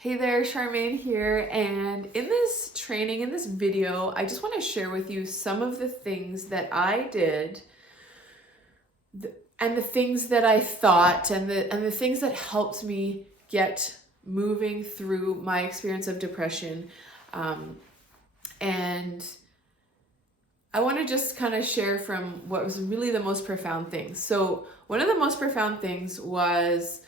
Hey there, Charmaine here, and in this training, in this video, I just want to share with you some of the things that I did and the things that I thought and the things that helped me get moving through my experience of depression. And I want to just kind of share from what was really the most profound things. So one of the most profound things was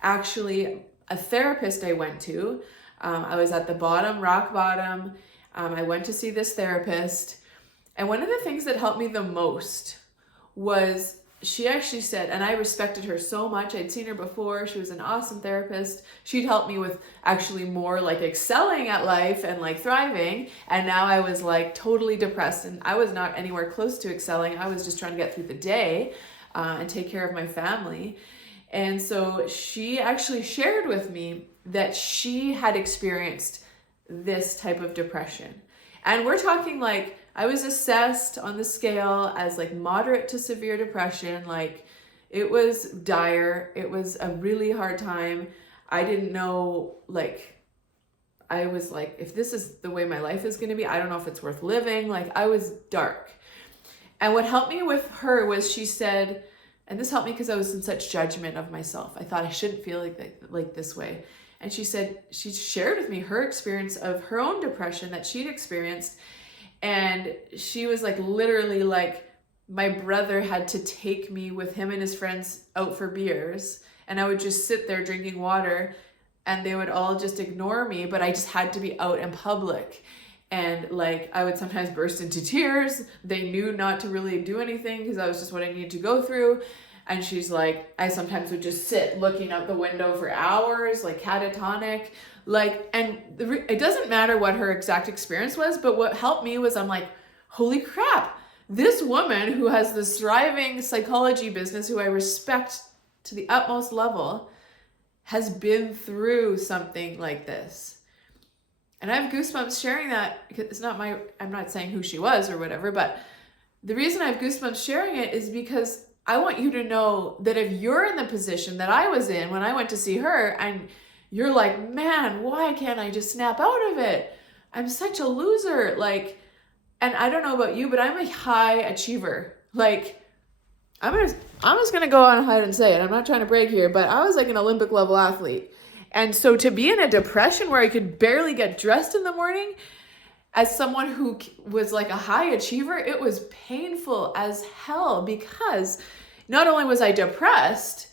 actually a therapist I went to. I was at the bottom, rock bottom. I went to see this therapist. And one of the things that helped me the most was she actually said, and I respected her so much. I'd seen her before. She was an awesome therapist. She'd helped me with actually more like excelling at life and like thriving. And now I was like totally depressed and I was not anywhere close to excelling. I was just trying to get through the day and take care of my family. And so she actually shared with me that she had experienced this type of depression. And we're talking like I was assessed on the scale as like moderate to severe depression. Like it was dire. It was a really hard time. I didn't know, like, I was like, if this is the way my life is going to be, I don't know if it's worth living. Like I was dark. And what helped me with her was she said, and this helped me because I was in such judgment of myself. I thought I shouldn't feel like this way. And she said, she shared with me her experience of her own depression that she'd experienced. And she was like, literally like, my brother had to take me with him and his friends out for beers. And I would just sit there drinking water and they would all just ignore me, but I just had to be out in public. And like, I would sometimes burst into tears. They knew not to really do anything because that was just what I needed to go through. And she's like, I sometimes would just sit looking out the window for hours, like catatonic. Like, and it doesn't matter what her exact experience was, but what helped me was I'm like, holy crap, this woman who has this thriving psychology business, who I respect to the utmost level, has been through something like this. And I have goosebumps sharing that because it's not I'm not saying who she was or whatever, but the reason I have goosebumps sharing it is because I want you to know that if you're in the position that I was in when I went to see her and you're like, man, why can't I just snap out of it? I'm such a loser. Like, and I don't know about you, but I'm a high achiever. Like, I'm just gonna go on ahead and say it. I'm not trying to brag here, but I was like an Olympic level athlete. And so to be in a depression where I could barely get dressed in the morning, as someone who was like a high achiever, it was painful as hell because not only was I depressed,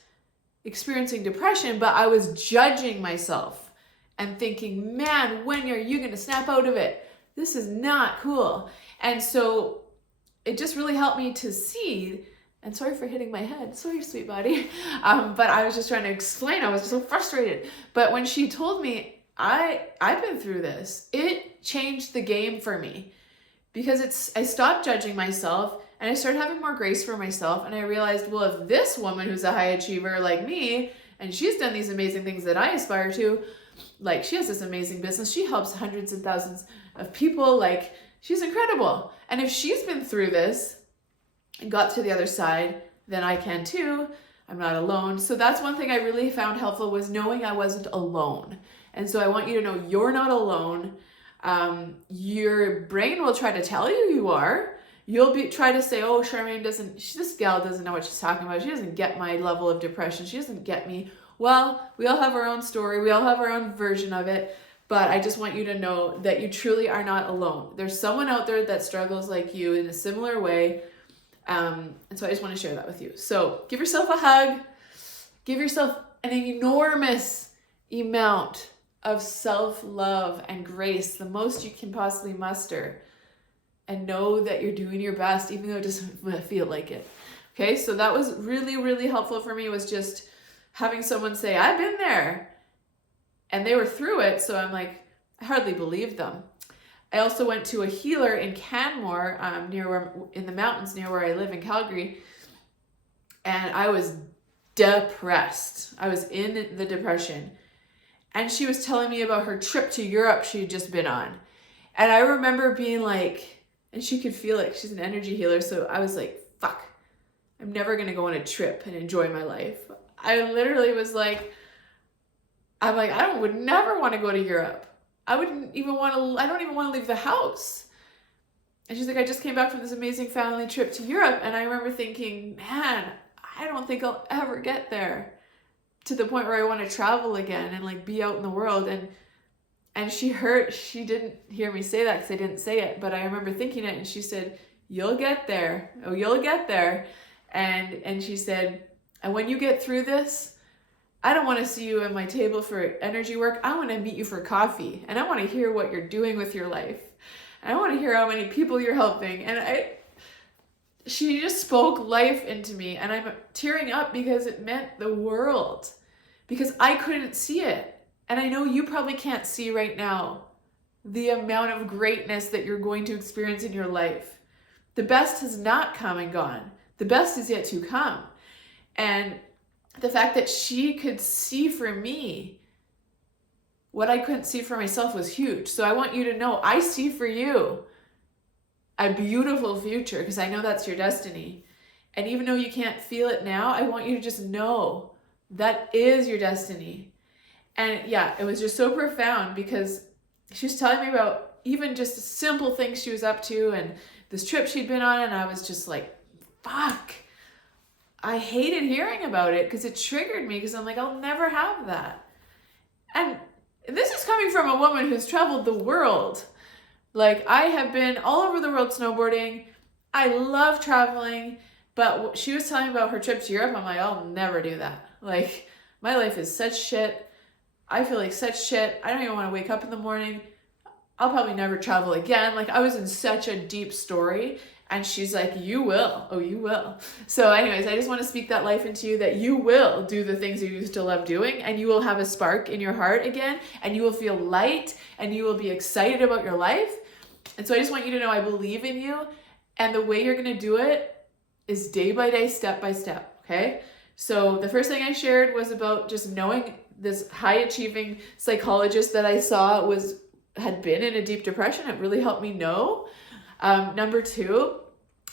experiencing depression, but I was judging myself and thinking, man, when are you going to snap out of it? This is not cool. And so it just really helped me to see, and sorry for hitting my head. Sorry, sweet body. But I was just trying to explain. I was so frustrated. But when she told me, I've been through this, it changed the game for me because I stopped judging myself and I started having more grace for myself. And I realized, well, if this woman who's a high achiever like me, and she's done these amazing things that I aspire to, like she has this amazing business, she helps hundreds and thousands of people, like she's incredible. And if she's been through this and got to the other side, then I can too. I'm not alone. So that's one thing I really found helpful, was knowing I wasn't alone. And so I want you to know you're not alone. Your brain will try to tell you are. You'll try to say, oh, Charmaine this gal doesn't know what she's talking about. She doesn't get my level of depression. She doesn't get me. Well, we all have our own story. We all have our own version of it. But I just want you to know that you truly are not alone. There's someone out there that struggles like you in a similar way. And so I just want to share that with you. So give yourself a hug. Give yourself an enormous amount of self-love and grace, the most you can possibly muster, and know that you're doing your best, even though it doesn't feel like it. Okay, so that was really, really helpful for me, was just having someone say, I've been there, and they were through it. So I'm like, I hardly believed them. I also went to a healer in Canmore, in the mountains near where I live in Calgary, and I was depressed. I was in the depression. And she was telling me about her trip to Europe she had just been on. And I remember being like, and she could feel it. She's an energy healer. So I was like, fuck, I'm never going to go on a trip and enjoy my life. I literally was like, I'm like, would never want to go to Europe. I don't even want to leave the house. And she's like, I just came back from this amazing family trip to Europe. And I remember thinking, man, I don't think I'll ever get there to the point where I want to travel again and like be out in the world. And she didn't hear me say that because I didn't say it, but I remember thinking it. And she said, you'll get there. Oh, you'll get there. And she said, and when you get through this, I don't want to see you at my table for energy work. I want to meet you for coffee. And I want to hear what you're doing with your life. I want to hear how many people you're helping. And she just spoke life into me. And I'm tearing up because it meant the world. Because I couldn't see it. And I know you probably can't see right now the amount of greatness that you're going to experience in your life. The best has not come and gone. The best is yet to come. And the fact that she could see for me what I couldn't see for myself was huge. So I want you to know, I see for you a beautiful future because I know that's your destiny. And even though you can't feel it now, I want you to just know that is your destiny. And yeah, it was just so profound because she was telling me about even just simple things she was up to and this trip she'd been on. And I was just like, fuck. I hated hearing about it because it triggered me because I'm like, I'll never have that. And this is coming from a woman who's traveled the world. Like, I have been all over the world snowboarding. I love traveling. But she was telling me about her trip to Europe. I'm like, I'll never do that. Like, my life is such shit. I feel like such shit. I don't even want to wake up in the morning. I'll probably never travel again. Like, I was in such a deep story. And she's like, you will. Oh, you will. So anyways, I just want to speak that life into you that you will do the things you used to love doing and you will have a spark in your heart again and you will feel light and you will be excited about your life. And so I just want you to know I believe in you and the way you're going to do it is day by day, step by step. Okay. So the first thing I shared was about just knowing this high achieving psychologist that I saw had been in a deep depression. It really helped me know. Number 2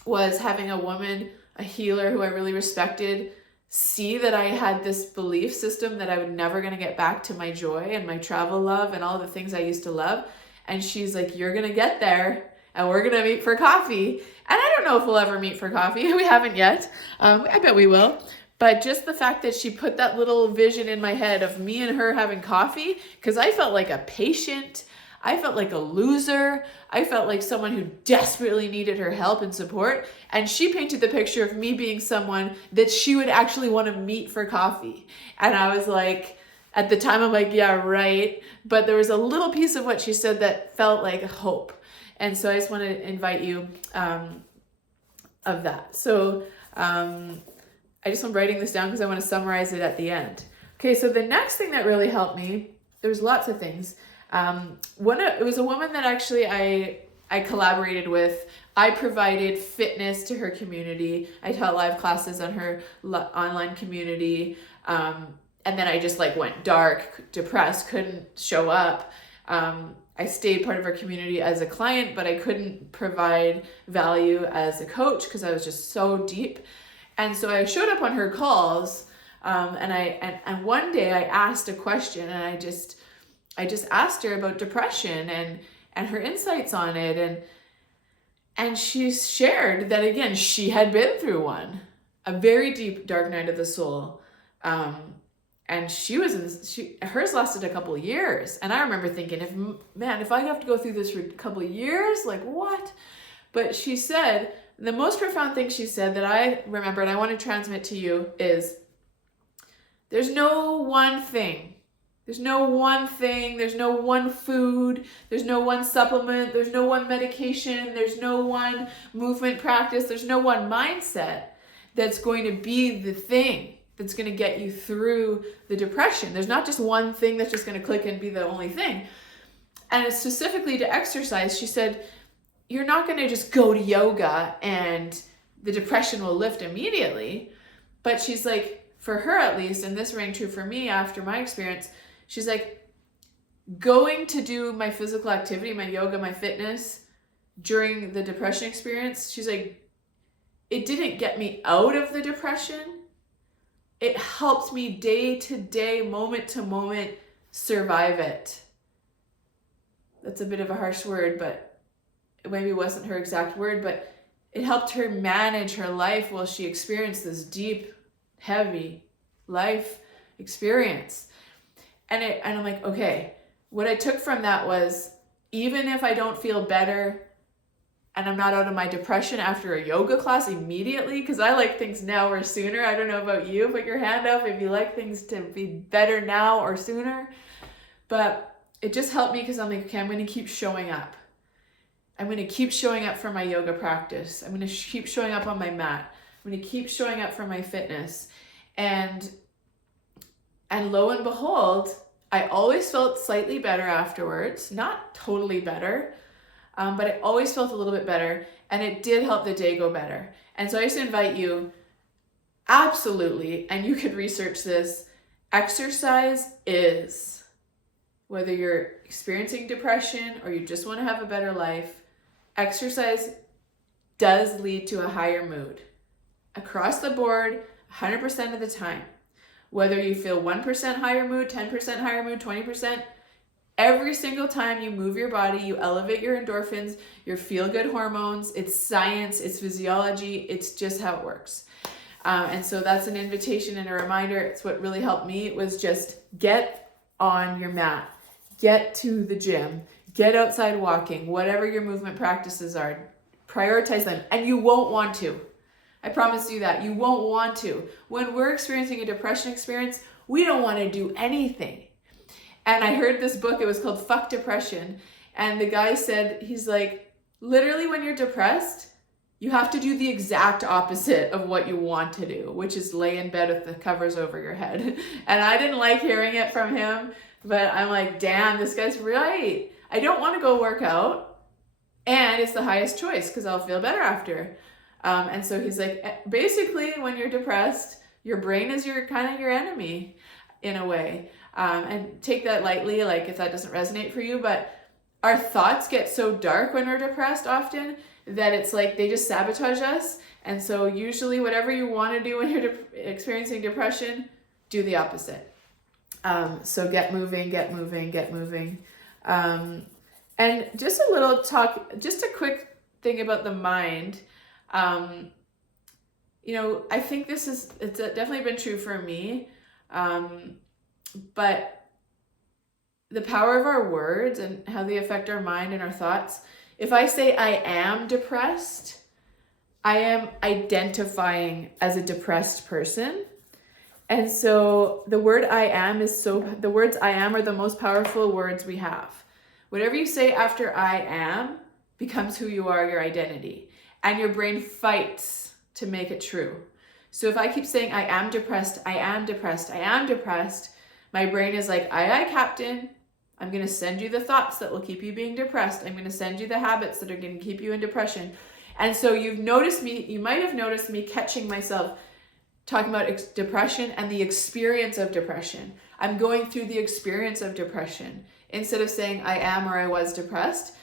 was having a woman, a healer who I really respected, see that I had this belief system that I would never going to get back to my joy and my travel love and all the things I used to love. And she's like, you're going to get there and we're going to meet for coffee. And I don't know if we'll ever meet for coffee. We haven't yet. I bet we will. But just the fact that she put that little vision in my head of me and her having coffee, because I felt like a patient. I felt like a loser. I felt like someone who desperately needed her help and support. And she painted the picture of me being someone that she would actually want to meet for coffee. And I was like, at the time, I'm like, yeah, right. But there was a little piece of what she said that felt like hope. And so I just want to invite you of that. So I just am writing this down because I want to summarize it at the end. Okay, so the next thing that really helped me, there's lots of things. It was a woman that actually I collaborated with. I provided fitness to her community. I taught live classes on her online community. And then I just like went dark, depressed, couldn't show up. I stayed part of her community as a client, but I couldn't provide value as a coach because I was just so deep. And so I showed up on her calls. And one day I asked a question and I just asked her about depression and her insights on it. And she shared that, again, she had been through one, a very deep, dark night of the soul. And hers lasted a couple of years. And I remember thinking, if I have to go through this for a couple of years, like what? But she said, the most profound thing she said that I remember and I want to transmit to you is, there's no one thing. There's no one thing, there's no one food, there's no one supplement, there's no one medication, there's no one movement practice, there's no one mindset that's going to be the thing that's going to get you through the depression. There's not just one thing that's just going to click and be the only thing. And specifically to exercise, she said, you're not going to just go to yoga and the depression will lift immediately. But she's like, for her at least, and this rang true for me after my experience, she's like, going to do my physical activity, my yoga, my fitness during the depression experience, she's like, it didn't get me out of the depression. It helped me day to day, moment to moment, survive it. That's a bit of a harsh word, but it maybe wasn't her exact word, but it helped her manage her life while she experienced this deep, heavy life experience. And I'm like, okay, what I took from that was, even if I don't feel better and I'm not out of my depression after a yoga class immediately, because I like things now or sooner. I don't know about you, put your hand up if you like things to be better now or sooner. But it just helped me because I'm like, okay, I'm going to keep showing up. I'm going to keep showing up for my yoga practice. I'm going to keep showing up on my mat. I'm going to keep showing up for my fitness. And lo and behold, I always felt slightly better afterwards. Not totally better, but I always felt a little bit better. And it did help the day go better. And so I just invite you, absolutely, and you could research this, exercise is, whether you're experiencing depression or you just want to have a better life, exercise does lead to a higher mood. Across the board, 100% of the time. Whether you feel 1% higher mood, 10% higher mood, 20%, every single time you move your body, you elevate your endorphins, your feel-good hormones. It's science, it's physiology, it's just how it works. And so that's an invitation and a reminder. It's what really helped me. It was just get on your mat, get to the gym, get outside walking, whatever your movement practices are, prioritize them. And you won't want to. I promise you that. You won't want to. When we're experiencing a depression experience, we don't want to do anything. And I heard this book, it was called Fuck Depression. And the guy said, he's like, literally when you're depressed, you have to do the exact opposite of what you want to do, which is lay in bed with the covers over your head. And I didn't like hearing it from him, but I'm like, damn, this guy's right. I don't want to go work out. And it's the highest choice because I'll feel better after. And so he's like, basically when you're depressed, your brain is your kind of your enemy in a way. And take that lightly, like if that doesn't resonate for you, but our thoughts get so dark when we're depressed often that it's like they just sabotage us. And so usually whatever you want to do when you're experiencing depression, do the opposite. So get moving, get moving, get moving. And just a little talk, just a quick thing about the mind. You know, I think it's definitely been true for me. But the power of our words and how they affect our mind and our thoughts. If I say I am depressed, I am identifying as a depressed person. And so the word I am the words I am are the most powerful words we have. Whatever you say after I am becomes who you are, your identity. And your brain fights to make it true. So if I keep saying I am depressed, I am depressed, I am depressed, my brain is like, aye, aye, Captain. I'm going to send you the thoughts that will keep you being depressed. I'm going to send you the habits that are going to keep you in depression. And so you might have noticed me catching myself talking about depression and the experience of depression. I'm going through the experience of depression instead of saying I am or I was depressed,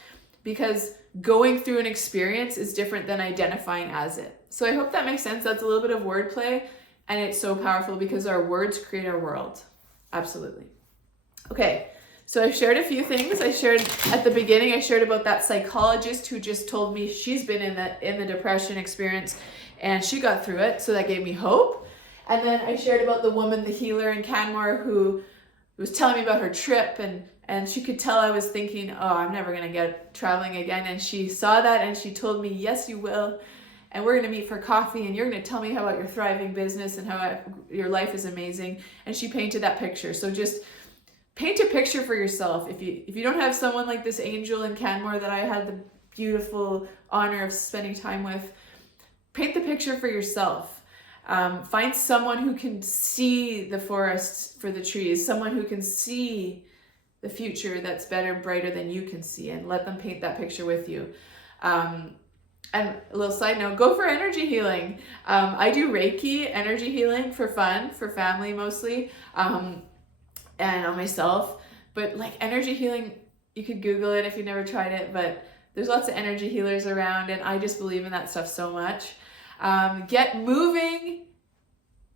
because going through an experience is different than identifying as it. So I hope that makes sense. That's a little bit of wordplay, and it's so powerful because our words create our world. Absolutely. Okay, so I shared a few things. I shared at the beginning, I shared about that psychologist who just told me she's been in the depression experience and she got through it. So that gave me hope. And then I shared about the woman, the healer in Canmore, who was telling me about her trip, and she could tell I was thinking, oh, I'm never going to get traveling again. And she saw that and she told me, yes, you will. And we're going to meet for coffee and you're going to tell me how about your thriving business and how your life is amazing. And she painted that picture. So just paint a picture for yourself. If you don't have someone like this angel in Canmore that I had the beautiful honor of spending time with, paint the picture for yourself. Find someone who can see the forests for the trees, someone who can see the future that's better, brighter than you can see, and let them paint that picture with you. And a little side note, go for energy healing. I do Reiki energy healing for fun, for family mostly, and on myself. But like energy healing, you could Google it if you've never tried it, but there's lots of energy healers around, and I just believe in that stuff so much. Get moving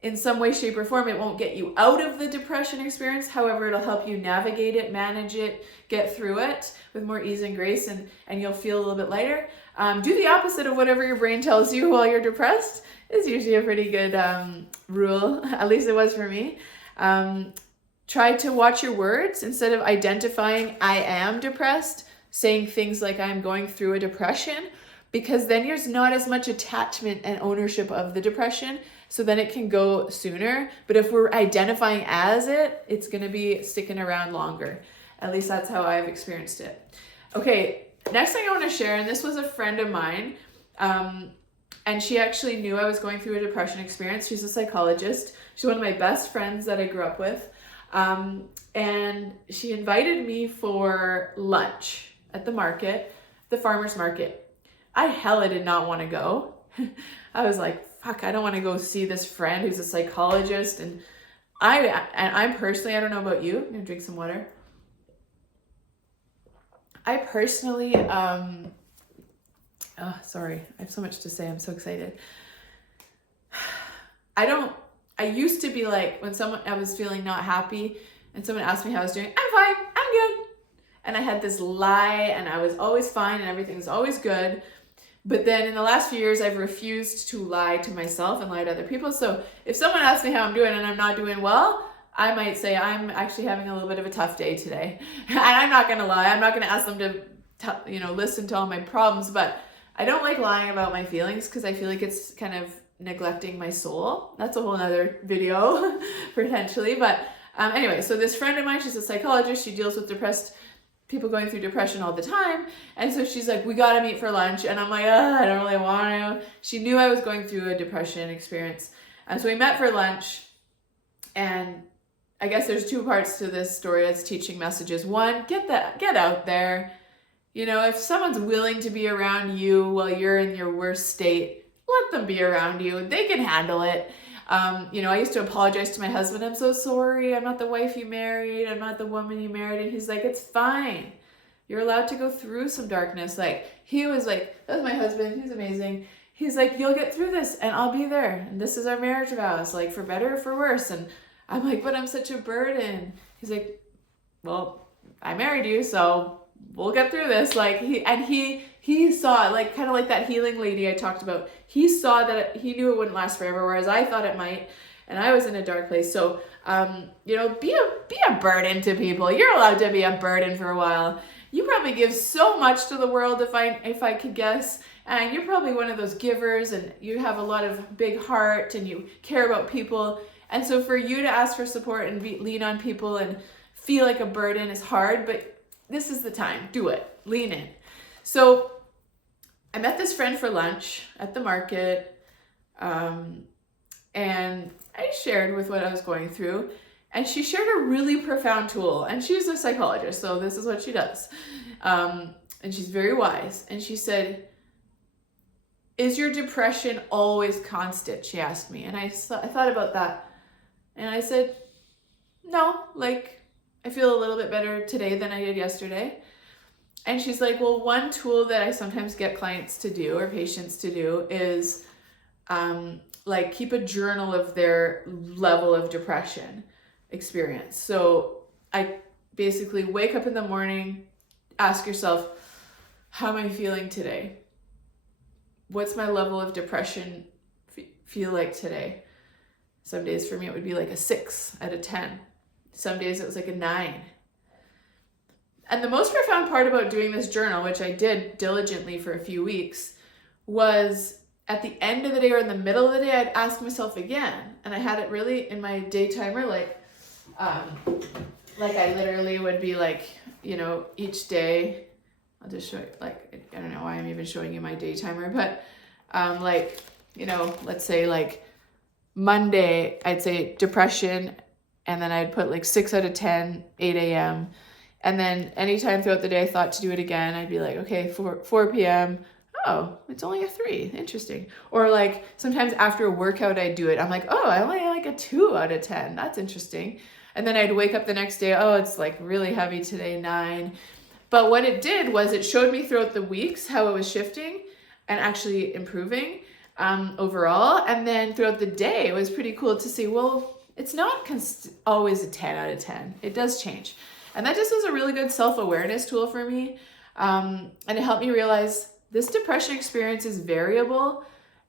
in some way, shape, or form. It won't get you out of the depression experience. However, it'll help you navigate it, manage it, get through it with more ease and grace, and you'll feel a little bit lighter. Do the opposite of whatever your brain tells you while you're depressed is usually a pretty good rule. At least it was for me. Try to watch your words. Instead of identifying I am depressed, saying things like I'm going through a depression, because then there's not as much attachment and ownership of the depression. So then it can go sooner. But if we're identifying as it, it's going to be sticking around longer. At least that's how I've experienced it. Okay, next thing I want to share, and this was a friend of mine, and she actually knew I was going through a depression experience. She's a psychologist. She's one of my best friends that I grew up with. And she invited me for lunch at the market, the farmer's market. I hella did not want to go. I was like, fuck, I don't want to go see this friend who's a psychologist. And I'm personally, I don't know about you. I'm going to drink some water. I personally, sorry, I have so much to say. I'm so excited. I used to be like, when I was feeling not happy and someone asked me how I was doing, I'm fine, I'm good. And I had this lie and I was always fine and everything was always good. But then in the last few years, I've refused to lie to myself and lie to other people. So if someone asks me how I'm doing and I'm not doing well, I might say I'm actually having a little bit of a tough day today. And I'm not going to lie. I'm not going to ask them to listen to all my problems. But I don't like lying about my feelings because I feel like it's kind of neglecting my soul. That's a whole other video potentially. But anyway, so this friend of mine, she's a psychologist. She deals with people going through depression all the time. And so she's like, we got to meet for lunch. And I'm like, I don't really want to. She knew I was going through a depression experience. And so we met for lunch. And I guess there's two parts to this story as teaching messages. One, get out there. You know, if someone's willing to be around you while you're in your worst state, let them be around you. They can handle it. I used to apologize to my husband. I'm so sorry. I'm not the wife you married. I'm not the woman you married. And he's like, it's fine. You're allowed to go through some darkness. Like, he was like, that was my husband. He's amazing. He's like, you'll get through this and I'll be there. And this is our marriage vows, like for better or for worse. And I'm like, but I'm such a burden. He's like, well, I married you, so we'll get through this. Like he saw it, like kind of like that healing lady I talked about. He saw that he knew it wouldn't last forever, whereas I thought it might, and I was in a dark place. So, be a burden to people. You're allowed to be a burden for a while. You probably give so much to the world, if I could guess, and you're probably one of those givers, and you have a lot of big heart, and you care about people. And so for you to ask for support and lean on people and feel like a burden is hard, but this is the time. Do it. Lean in. So I met this friend for lunch at the market, and I shared with what I was going through, and she shared a really profound tool, and she's a psychologist, so this is what she does, and she's very wise. And she said, is your depression always constant? She asked me, and I thought about that, and I said, no, like I feel a little bit better today than I did yesterday. And she's like, well, one tool that I sometimes get clients to do or patients to do is keep a journal of their level of depression experience. So I basically wake up in the morning, ask yourself, how am I feeling today? What's my level of depression feel like today? Some days for me it would be like a 6 out of 10. Some days it was like a 9. And the most profound part about doing this journal, which I did diligently for a few weeks, was at the end of the day or in the middle of the day, I'd ask myself again. And I had it really in my day timer, like I literally would be like, each day, I'll just show you, like, I don't know why I'm even showing you my day timer, but let's say like Monday, I'd say depression, and then I'd put like 6 out of 10, 8 a.m. And then anytime throughout the day I thought to do it again, I'd be like, okay, 4 p.m. Oh, it's only a 3. Interesting. Or like sometimes after a workout, I'd do it. I'm like, oh, I only like a 2 out of 10. That's interesting. And then I'd wake up the next day. Oh, it's like really heavy today, 9. But what it did was it showed me throughout the weeks how it was shifting and actually improving. overall. And then throughout the day, it was pretty cool to see, well, it's not always a 10 out of 10. It does change. And that just was a really good self-awareness tool for me. And it helped me realize this depression experience is variable.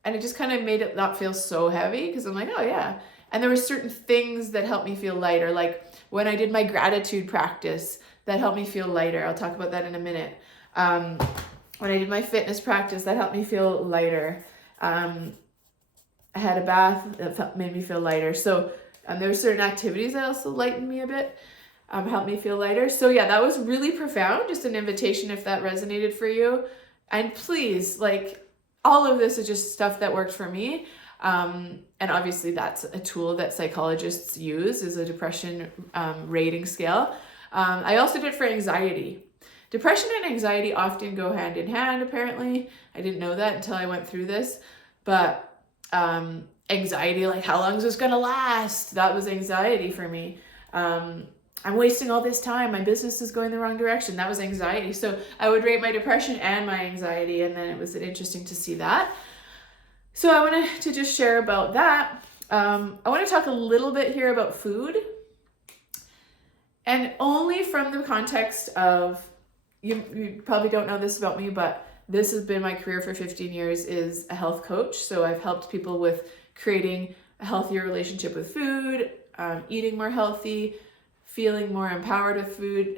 And it just kind of made it not feel so heavy, because I'm like, oh yeah. And there were certain things that helped me feel lighter. Like when I did my gratitude practice, that helped me feel lighter. I'll talk about that in a minute. When I did my fitness practice, that helped me feel lighter. I had a bath that made me feel lighter. So there were certain activities that also lightened me a bit, helped me feel lighter. So yeah, that was really profound. Just an invitation if that resonated for you. And please, like, all of this is just stuff that worked for me. And obviously that's a tool that psychologists use, is a depression rating scale. I also did for anxiety. Depression and anxiety often go hand in hand, apparently. I didn't know that until I went through this. But anxiety, like how long is this gonna last? That was anxiety for me. I'm wasting all this time. My business is going the wrong direction. That was anxiety. So I would rate my depression and my anxiety, and then it was interesting to see that. So I wanted to just share about that. I want to talk a little bit here about food, and only from the context of, you probably don't know this about me, but this has been my career for 15 years, is a health coach. So I've helped people with creating a healthier relationship with food, eating more healthy, feeling more empowered with food,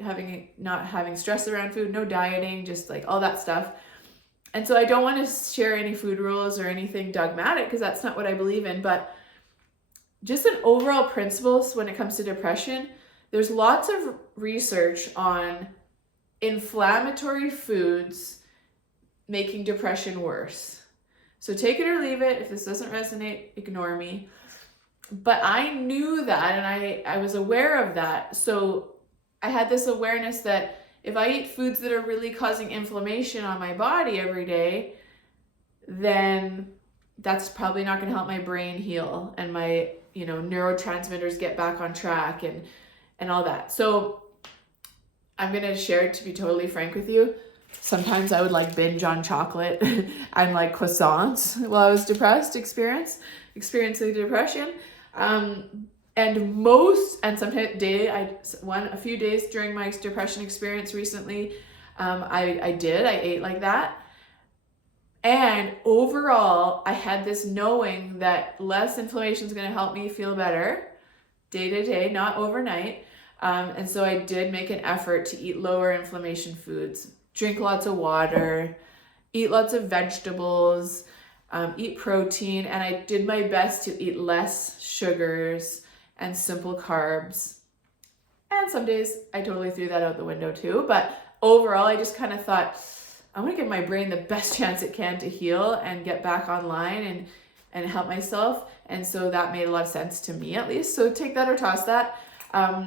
not having stress around food, no dieting, just like all that stuff. And so I don't want to share any food rules or anything dogmatic, because that's not what I believe in, but just an overall principles when it comes to depression. There's lots of research on inflammatory foods making depression worse. So take it or leave it. If this doesn't resonate, ignore me. But I knew that, and I was aware of that. So I had this awareness that if I eat foods that are really causing inflammation on my body every day, then that's probably not going to help my brain heal and my, neurotransmitters get back on track and all that. So I'm going to share, to be totally frank with you, sometimes I would like binge on chocolate and like croissants while I was depressed, experiencing depression. And sometimes a few days during my depression experience recently, I ate like that. And overall, I had this knowing that less inflammation is going to help me feel better day to day, not overnight. And so I did make an effort to eat lower inflammation foods, drink lots of water, eat lots of vegetables, eat protein, and I did my best to eat less sugars and simple carbs. And some days I totally threw that out the window too. But overall, I just kind of thought, I'm going to give my brain the best chance it can to heal and get back online and help myself. And so that made a lot of sense to me, at least. So take that or toss that.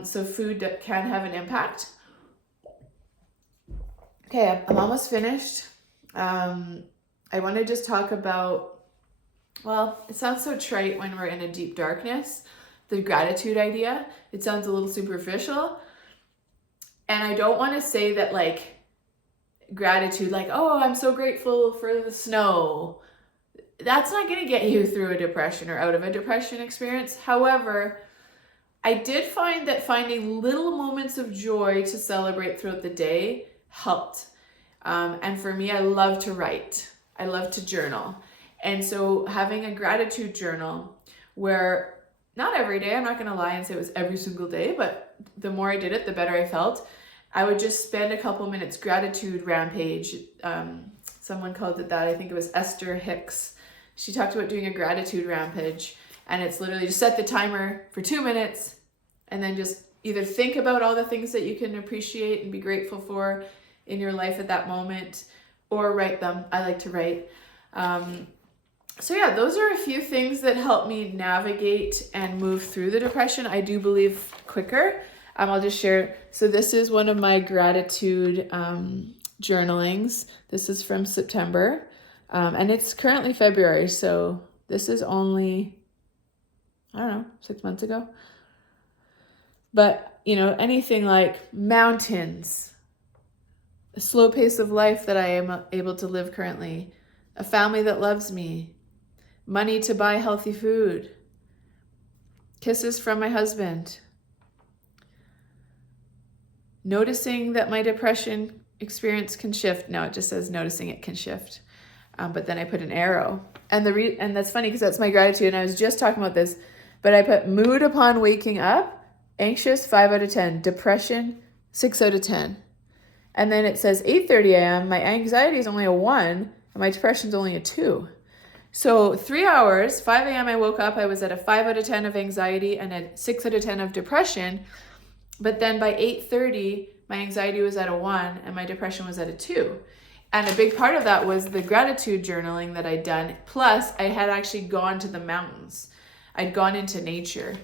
So food that can have an impact. Okay, I'm almost finished. I want to just talk about, well, it sounds so trite when we're in a deep darkness, the gratitude idea. It sounds a little superficial. And I don't want to say that like gratitude, like, oh, I'm so grateful for the snow. That's not going to get you through a depression or out of a depression experience. However, I did find that finding little moments of joy to celebrate throughout the day helped. And for me, I love to write. I love to journal. And so having a gratitude journal where, not every day, I'm not going to lie and say it was every single day, but the more I did it, the better I felt. I would just spend a couple minutes gratitude rampage. Someone called it that. I think it was Esther Hicks. She talked about doing a gratitude rampage, and it's literally just set the timer for 2 minutes and then just either think about all the things that you can appreciate and be grateful for in your life at that moment, or write them. I like to write. So yeah, those are a few things that help me navigate and move through the depression. I do believe quicker. I'll just share. So this is one of my gratitude journalings. This is from September, and it's currently February. So this is only, 6 months ago. But, anything like mountains, a slow pace of life that I am able to live currently, a family that loves me, money to buy healthy food, kisses from my husband, noticing that my depression experience can shift. No, it just says noticing it can shift. But then I put an arrow. And and that's funny because that's my gratitude. And I was just talking about this, but I put mood upon waking up, anxious, 5 out of 10, depression, 6 out of 10. And then it says 8:30 a.m. My anxiety is only a 1 and my depression is only a 2. So 3 hours, 5 a.m. I woke up, I was at a 5 out of 10 of anxiety and a 6 out of 10 of depression. But then by 8:30, my anxiety was at a 1 and my depression was at a 2. And a big part of that was the gratitude journaling that I'd done. Plus, I had actually gone to the mountains. I'd gone into nature.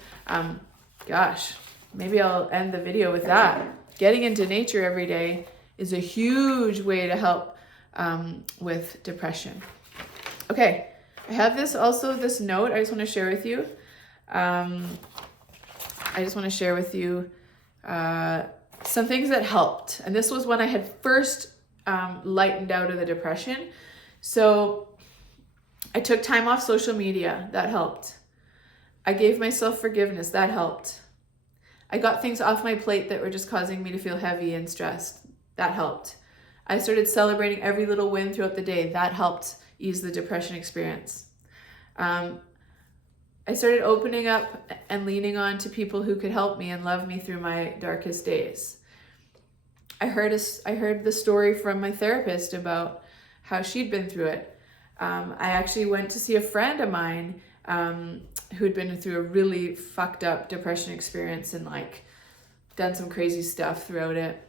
Gosh, maybe I'll end the video with that. Getting into nature every day is a huge way to help with depression. Okay, I have this note I just want to share with you. Some things that helped. And this was when I had first lightened out of the depression. So I took time off social media. That helped. I gave myself forgiveness. That helped. I got things off my plate that were just causing me to feel heavy and stressed. That helped. I started celebrating every little win throughout the day. That helped ease the depression experience. I started opening up and leaning on to people who could help me and love me through my darkest days. I heard the story from my therapist about how she'd been through it. I actually went to see a friend of mine who'd been through a really fucked up depression experience and like done some crazy stuff throughout it.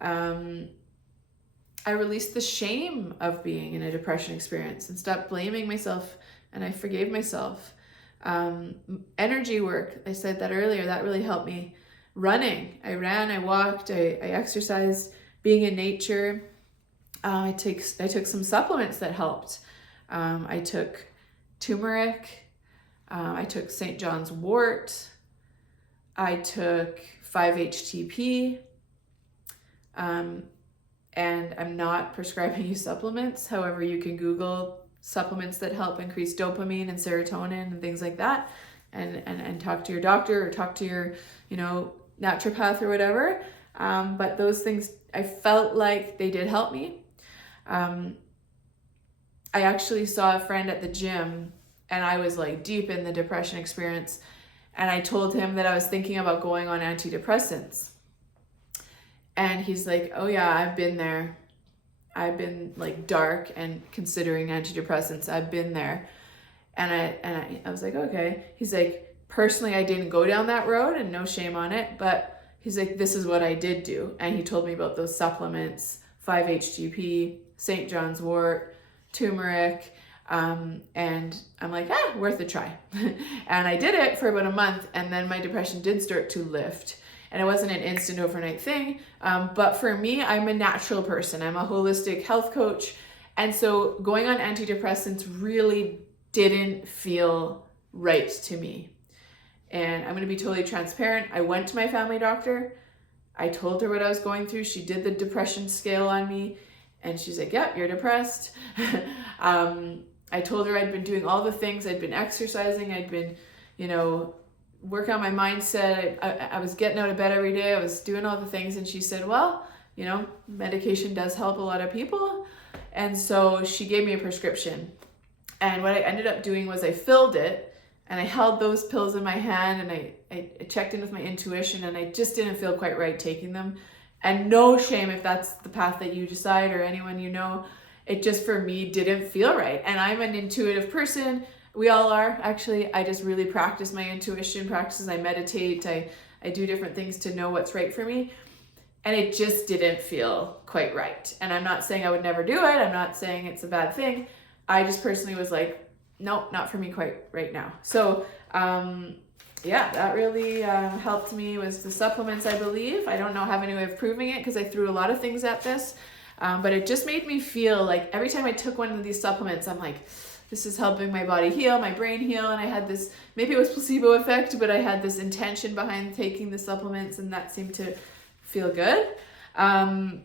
I released the shame of being in a depression experience and stopped blaming myself, and I forgave myself. Energy work, I said that earlier, that really helped me. Running, I ran, I walked, I exercised, being in nature. I took some supplements that helped. I took turmeric, I took St. John's wort, I took 5-HTP, and I'm not prescribing you supplements. However, you can Google supplements that help increase dopamine and serotonin and things like that, and talk to your doctor or talk to your, naturopath or whatever. But those things, I felt like they did help me. I actually saw a friend at the gym and I was like deep in the depression experience, and I told him that I was thinking about going on antidepressants. And he's like, oh yeah, I've been there. I've been like dark and considering antidepressants. I've been there. And I was like, okay. He's like, personally, I didn't go down that road and no shame on it, but he's like, this is what I did do. And he told me about those supplements, 5-HTP, St. John's wort, turmeric, and I'm like, worth a try. And I did it for about a month, and then my depression did start to lift. And it wasn't an instant overnight thing, but for me, I'm a natural person. I'm a holistic health coach. And so going on antidepressants really didn't feel right to me. And I'm going to be totally transparent. I went to my family doctor. I told her what I was going through. She did the depression scale on me, and she's like, yep, you're depressed. I told her I'd been doing all the things. I'd been exercising. I'd been, working on my mindset. I was getting out of bed every day. I was doing all the things. And she said, well, medication does help a lot of people. And so she gave me a prescription. And what I ended up doing was I filled it, and I held those pills in my hand, and I checked in with my intuition, and I just didn't feel quite right taking them. And no shame if that's the path that you decide or anyone it just for me didn't feel right. And I'm an intuitive person. We all are, actually. I just really practice my intuition practices. I meditate. I do different things to know what's right for me. And it just didn't feel quite right. And I'm not saying I would never do it. I'm not saying it's a bad thing. I just personally was like, nope, not for me quite right now. So, that really helped me was the supplements, I believe. I don't have any way of proving it because I threw a lot of things at this. But it just made me feel like every time I took one of these supplements, I'm like, this is helping my body heal, my brain heal. And I had this, maybe it was placebo effect, but I had this intention behind taking the supplements, and that seemed to feel good. And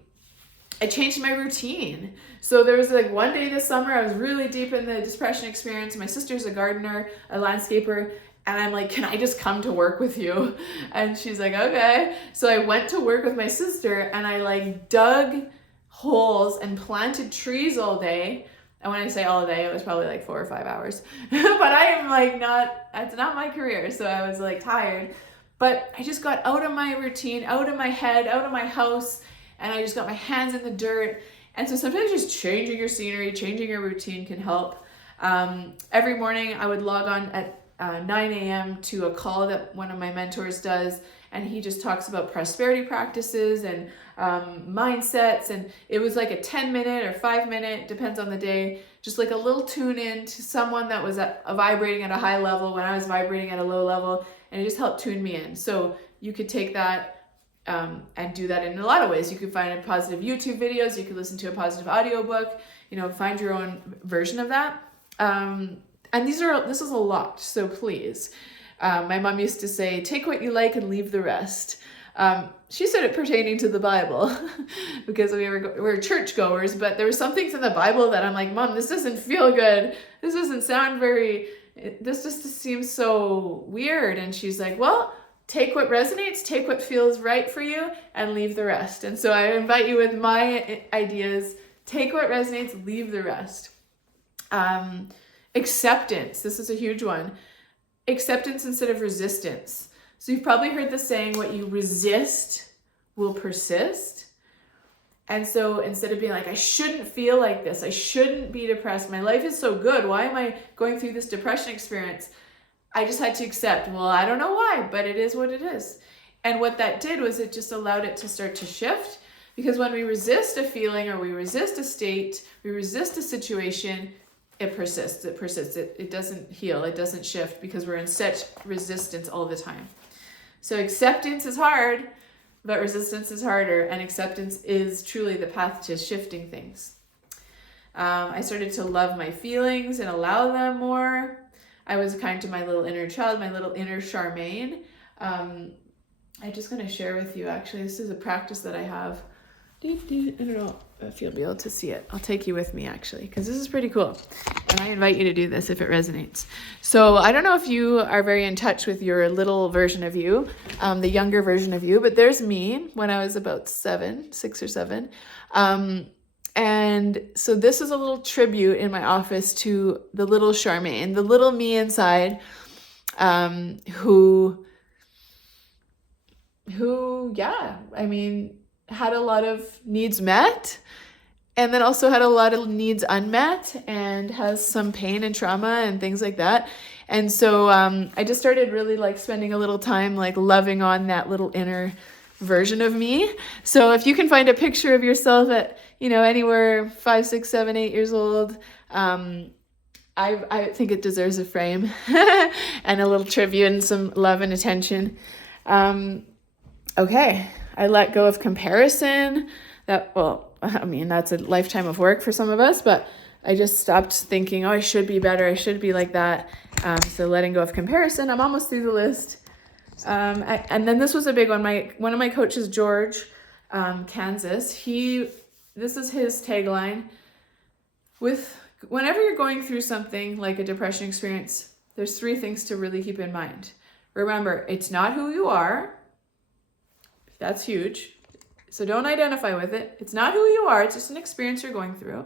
I changed my routine. So there was like one day this summer, I was really deep in the depression experience. My sister's a gardener, a landscaper, and I'm like, can I just come to work with you? And she's like, okay. So I went to work with my sister and I like dug holes and planted trees all day. And when I say all day, it was probably like 4 or 5 hours. But I am like it's not my career. So I was like tired. But I just got out of my routine, out of my head, out of my house, and I just got my hands in the dirt. And so sometimes just changing your scenery, changing your routine can help. Every morning I would log on at 9 a.m. to a call that one of my mentors does, and he just talks about prosperity practices and mindsets, and it was like a 10-minute or 5-minute, depends on the day, just like a little tune in to someone that was vibrating at a high level when I was vibrating at a low level, and it just helped tune me in. So you could take that and do that in a lot of ways. You could find positive YouTube videos, you could listen to a positive audiobook, find your own version of that. And this is a lot, so please. My mom used to say, take what you like and leave the rest. She said it pertaining to the Bible because we're churchgoers, but there were some things in the Bible that I'm like, Mom, this doesn't feel good. This doesn't sound this just seems so weird. And she's like, well, take what resonates, take what feels right for you, and leave the rest. And so I invite you with my ideas, take what resonates, leave the rest. Acceptance. This is a huge one. Acceptance instead of resistance. So you've probably heard the saying, what you resist will persist. And so instead of being like, I shouldn't feel like this, I shouldn't be depressed, my life is so good, why am I going through this depression experience? I just had to accept, well, I don't know why, but it is what it is. And what that did was it just allowed it to start to shift, because when we resist a feeling or we resist a state, we resist a situation, it persists. It doesn't heal. It doesn't shift because we're in such resistance all the time. So acceptance is hard, but resistance is harder. And acceptance is truly the path to shifting things. I started to love my feelings and allow them more. I was kind to my little inner child, my little inner Charmaine. I'm just going to share with you, actually, this is a practice that I have. I don't know if you'll be able to see it. I'll take you with me, actually, because this is pretty cool. And I invite you to do this if it resonates. So I don't know if you are very in touch with your little version of you, the younger version of you, but there's me when I was about 6 or 7. And so this is a little tribute in my office to the little Charmaine, the little me inside, who, had a lot of needs met, and then also had a lot of needs unmet, and has some pain and trauma and things like that. And so I just started really spending a little time loving on that little inner version of me. So if you can find a picture of yourself at anywhere 5, 6, 7, 8 years old, I think it deserves a frame and a little tribute and some love and attention. Okay, I let go of comparison. That's a lifetime of work for some of us, but I just stopped thinking, I should be better, I should be like that. So letting go of comparison. I'm almost through the list. And then this was a big one. One of my coaches, George, Kansas, this is his tagline. Whenever you're going through something like a depression experience, there's 3 things to really keep in mind. Remember, it's not who you are. That's huge. So don't identify with it. It's not who you are. It's just an experience you're going through.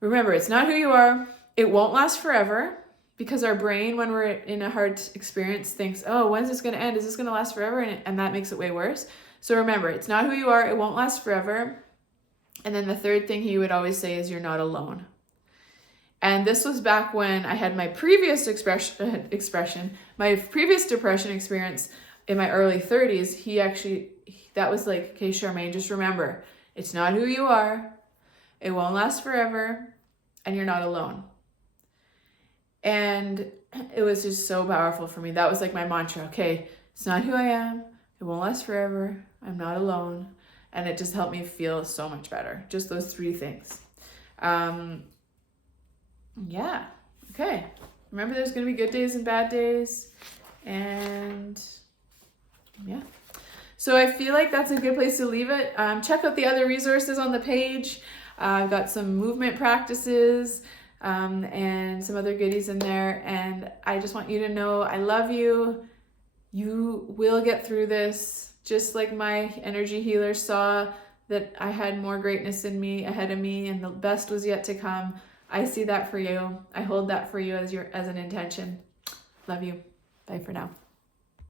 Remember, it's not who you are. It won't last forever, because our brain, when we're in a hard experience, thinks, when's this going to end? Is this going to last forever? And that makes it way worse. So remember, it's not who you are. It won't last forever. And then the 3rd thing he would always say is, you're not alone. And this was back when I had my previous my previous depression experience in my early 30s. That was like, okay, Charmaine, just remember, it's not who you are. It won't last forever. And you're not alone. And it was just so powerful for me. That was like my mantra. Okay, it's not who I am. It won't last forever. I'm not alone. And it just helped me feel so much better. Just those 3 things. Okay. Remember, there's going to be good days and bad days. And So I feel like that's a good place to leave it. Check out the other resources on the page. I've got some movement practices and some other goodies in there. And I just want you to know I love you. You will get through this. Just like my energy healer saw that I had more greatness in me ahead of me and the best was yet to come. I see that for you. I hold that for you as an intention. Love you. Bye for now.